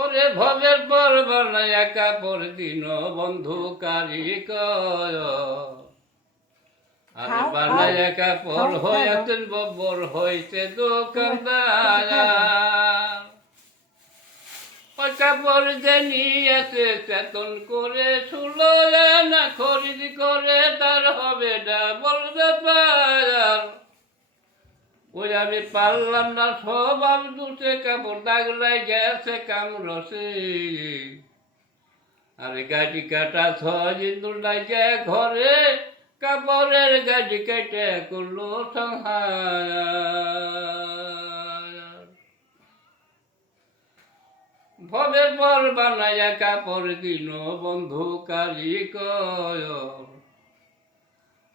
ওরে ভবের পর বানায়া কাপড় দিন বন্ধু কারিকর আরে বানায়া কাপড় হইয়াছেন বব্বর হইতে দোকানদার ওই কাপড় যে নিয়েছে চেতন করে শুলো না খরিদ করে তার হবে ডাবল ব্যাপার ওই আমি পারলাম না সব দুটে কাপড় দাগলাই গেছে কামড়সে আরে গাড়ি কাটা সিন্দুর লাগে ঘরে কাপড়ের গাড়ি কেটে করলো সংহার ভবের পর বানায়া কাপড় দিন বন্ধু কারিকর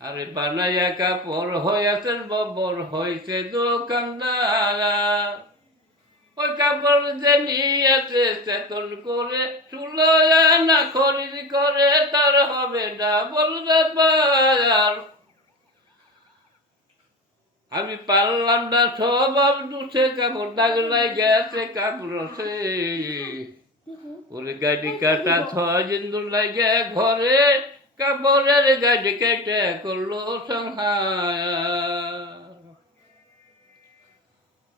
আরে বানায়া কাপড় হইয়াছেন বব্বর হইছে দোকানদার ওই কাপড় যে নিয়েছে চেতন করে শুলো না খরিদ করে তার হবে ডাবল ব্যাপার আমি পারলাম না সব দুছে কাপড় দাগলাই গেছে কাপড়সে ওরে গাড়ি কাটা সিন্দুর লাগে ঘরে কাপড়ের গাড়ি কেটে করলো সংহার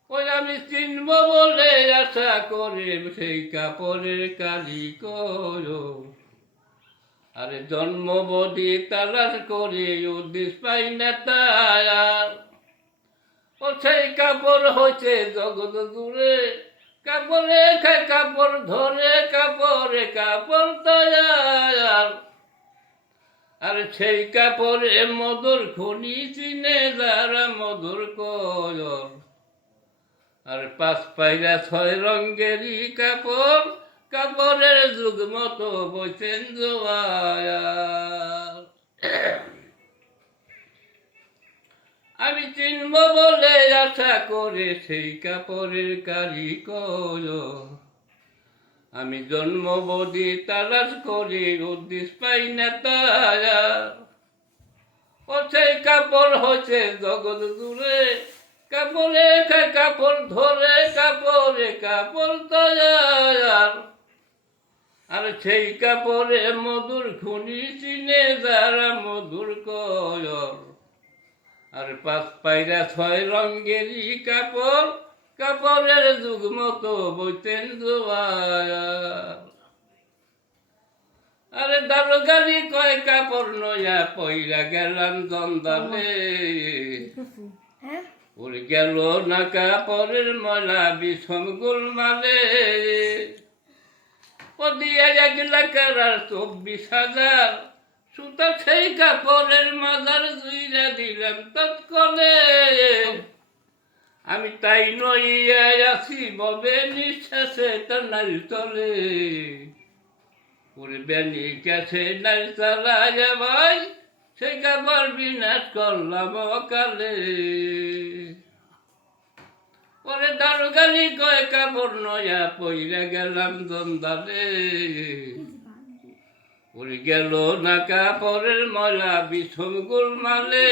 ওই আমি চিনব বলে আশা করে সেই কাপড়ের কারিগর আরে জন্মবধি তালাশ করে উদ্দেশ পাই না তার ও সেই কাপড় হচ্ছে জগৎ দূরে কাপড়ে খায় কাপড় ধরে কাপড়ে কাপড় তৈয়ার আর সেই কাপড়ে মধুর খনি চিনে যারা মধুর কর আর পাঁচ পাইরা ছয় রঙেরই কাপড় কাপড়ের যুগ মতো বইছেন জোয়ার আমি চিনব বলে আশা করে সেই কাপড়ের কারিগর আমি জন্মবধি তালাশ করে উদ্দেশ পাই না তারা ও সেই কাপড় হচ্ছে জগৎ দূরে কাপড়ে খায় কাপড় ধরে কাপড়ে কাপড় তৈয়ার আর সেই কাপড়ে মধুর খুনি চিনে যারা মধুর কর আর পাঁচ পাইরা ছয় রঙেরই কাপড় কাপড়ের যুগ মতো বইতেন জোয়ার আরে দারোগারি কয় কাপড় নয়া পইরা গেলাম জন্দালে ওরে গেল না কাপড়ের ময়লা বিষম গোলমালে ও দিয়ে 1,24,000 সুতা সেই কাপড়ের মাজার জুইরা দিলাম তৎকলে আমি তাই নইয়া আছি ববে নিঃশ্বাসে তার নারী তলে ওরে বেনি গেছে নারী চালায় ভাই সেই কাপড় বিনাশ করলাম অকালে ওরে দারোগারি কয় কাপড় নয়া পইরা গেলাম জন্দালে ওরে গেল না কাপড়ের ময়লা বিষম গোলমালে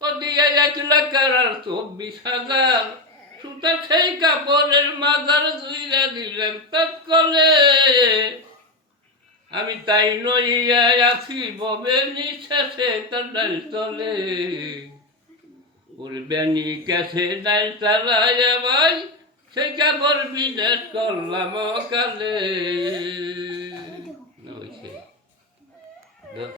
ও দিয়ে 1,24,000 সুতা সেই কাপড়ের মাজার জুইরা দিলাম তৎকলে আমি তাই নইয়া আছি ববে নিঃশ্বাসে তার ডাল তলে ওরে বেনি গেছে ডাল চালায় ভাই সেই কাপড় বিনাশ করলাম অকালে